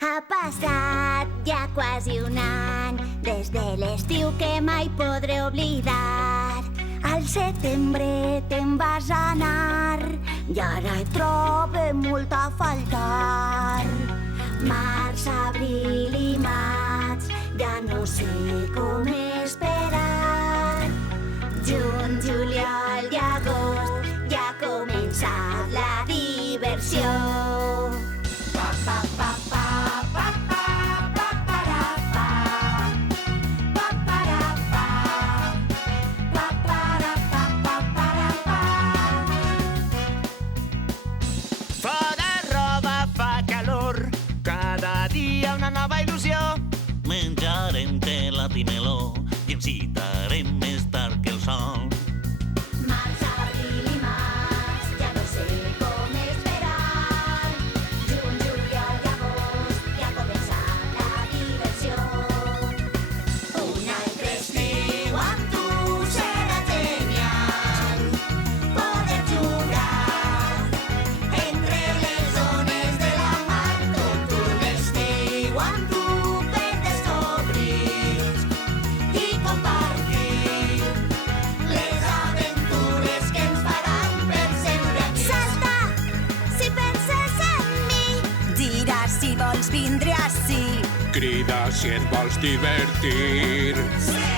Ha passat ja quasi un any des de l'estiu que mai podré oblidar. Al setembre te'n vas anar i ara et trobo molt a faltar. Març, abril i maig, ja no sé com esperar. Juny, juliol i agost, ja ha començat la diversió. Una nova il·lusió. Menjarem gelat i meló i ens citarem més tard que el sol. Març, abril i maig, ja no sé com esperar. Juny, juliol i agost, ja ha començat la diversió. Un altre estiu amb tu serà genial. Poder jugar entre les ones de la mar tot un estiu amb tu per descobrir i compartir les aventures que ens faran per sempre amics. Salta, si penses en mi. Gira si vols vindre ací. Crida si et vols divertir. Sí.